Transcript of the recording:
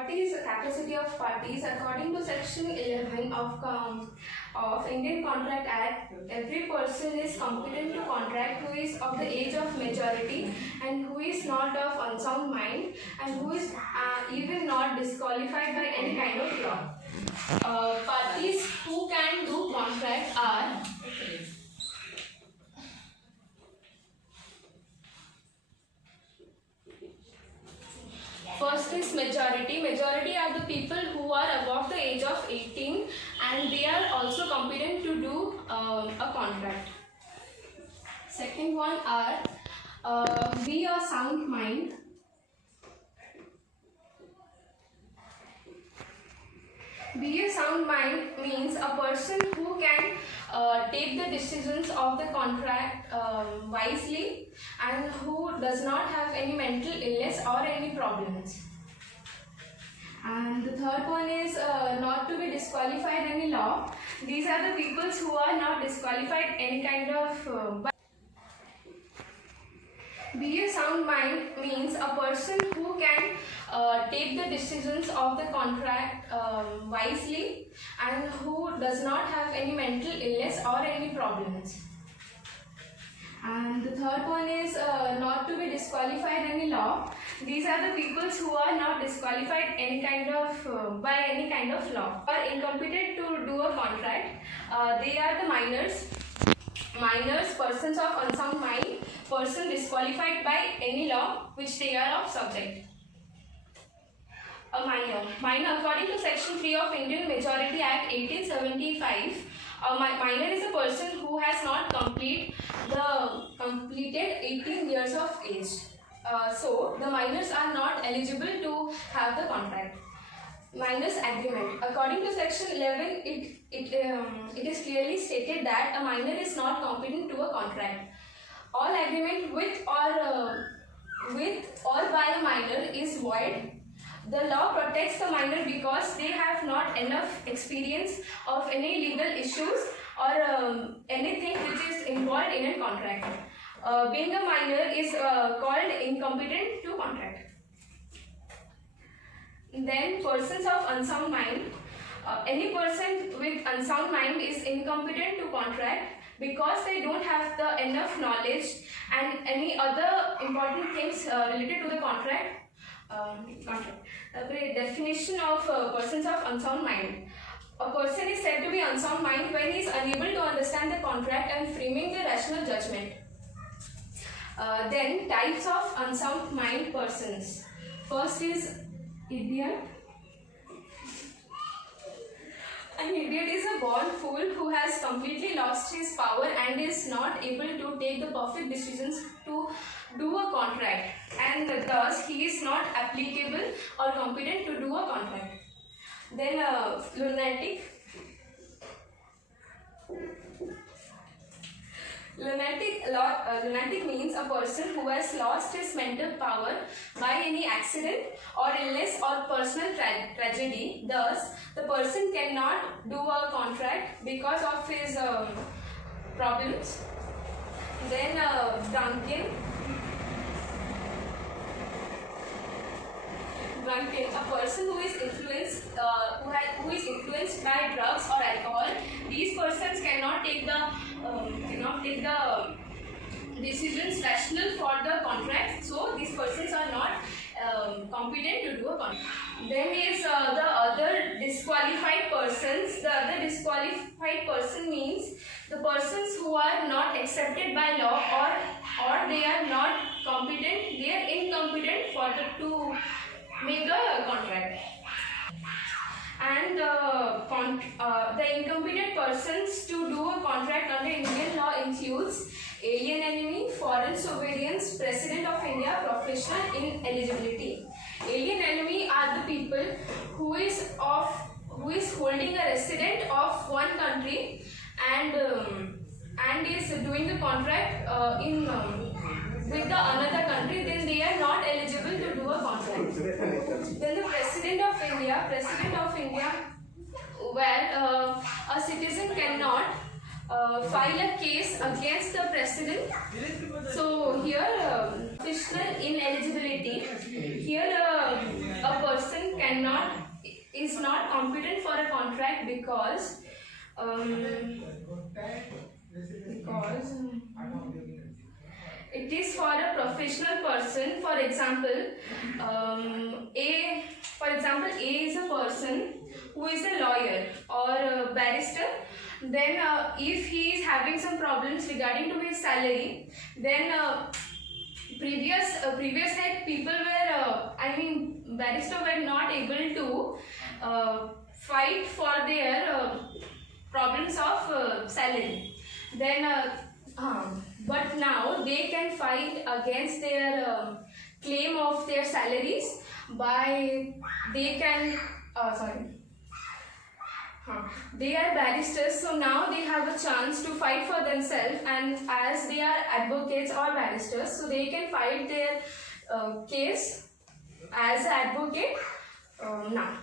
what is the capacity of parties? According to Section 11 of Indian Contract Act, every person is competent to contract who is of the age of majority and who is not of unsound mind and who is even not disqualified by any kind of law. Parties who can do contract are first is majority. Majority are the people who are above the age of 18 and they are also competent to do a contract. Second one are be a sound mind. Be a sound mind means a person who can take the decisions of the contract wisely and who does not have any mental illness or any problems. And the third one is not to be disqualified any law. These are the people who are not disqualified any kind of be a sound mind means a person who can take the decisions of the contract wisely and who does not have any mental illness or any problems. And the third one is not to be disqualified any law. These are the people who are not disqualified any kind of by any kind of law or incompetent to do a contract. They are the minors, persons of unsound mind, person disqualified by any law which they are of subject. A minor according to Section 3 of Indian Majority Act 1875, a minor is a person who has not completed 18 years of age. So the minors are not eligible to have the contract. Minors agreement. According to Section 11, it is clearly stated that a minor is not competent to a contract. All agreement with or by a minor is void. The law protects the minor because they have not enough experience of any legal issues or anything which is involved in a contract. Being a minor is called incompetent to contract. Then persons of unsound mind. Any person with unsound mind is incompetent to contract because they don't have the enough knowledge and any other important things related to the contract. The definition of persons of unsound mind. A person is said to be unsound mind when he is unable to understand the contract and framing the rational judgment. Then types of unsound mind persons. First is idiot. An idiot is a born fool who has completely lost his power and is not able to take the perfect decisions to do a contract, and thus he is not applicable or competent to do a contract. Then lunatic. Lunatic means a person who has lost his mental power by any accident or illness or personal tragedy. Thus, the person cannot do a contract because of his problems. Then drunken, a person who is influenced by drugs or alcohol. These persons cannot take the decisions rational for the contract, so these persons are not competent to do a contract. Then is the other disqualified persons. The other disqualified person means the persons who are not accepted by law or they are not competent, they are incompetent to make a contract. And the incompetent persons to do a contract under Indian law includes alien enemy, foreign surveillance, President of India, professional ineligibility. Alien enemy are the people who is holding a resident of one country and is doing the contract with the another country, then they are not eligible to do a contract. Then the President of India, where a citizen cannot file a case against the President. So here, professional ineligibility. Here a person is not competent for a contract because it is for a professional person. For example, A is a person who is a lawyer or a barrister. Then if he is having some problems regarding to his salary, then previous like people were barrister were not able to fight for their problems of salary. Then but now they can fight against their claim of their salaries by they are barristers, so now they have a chance to fight for themselves, and as they are advocates or barristers, so they can fight their case as an advocate now.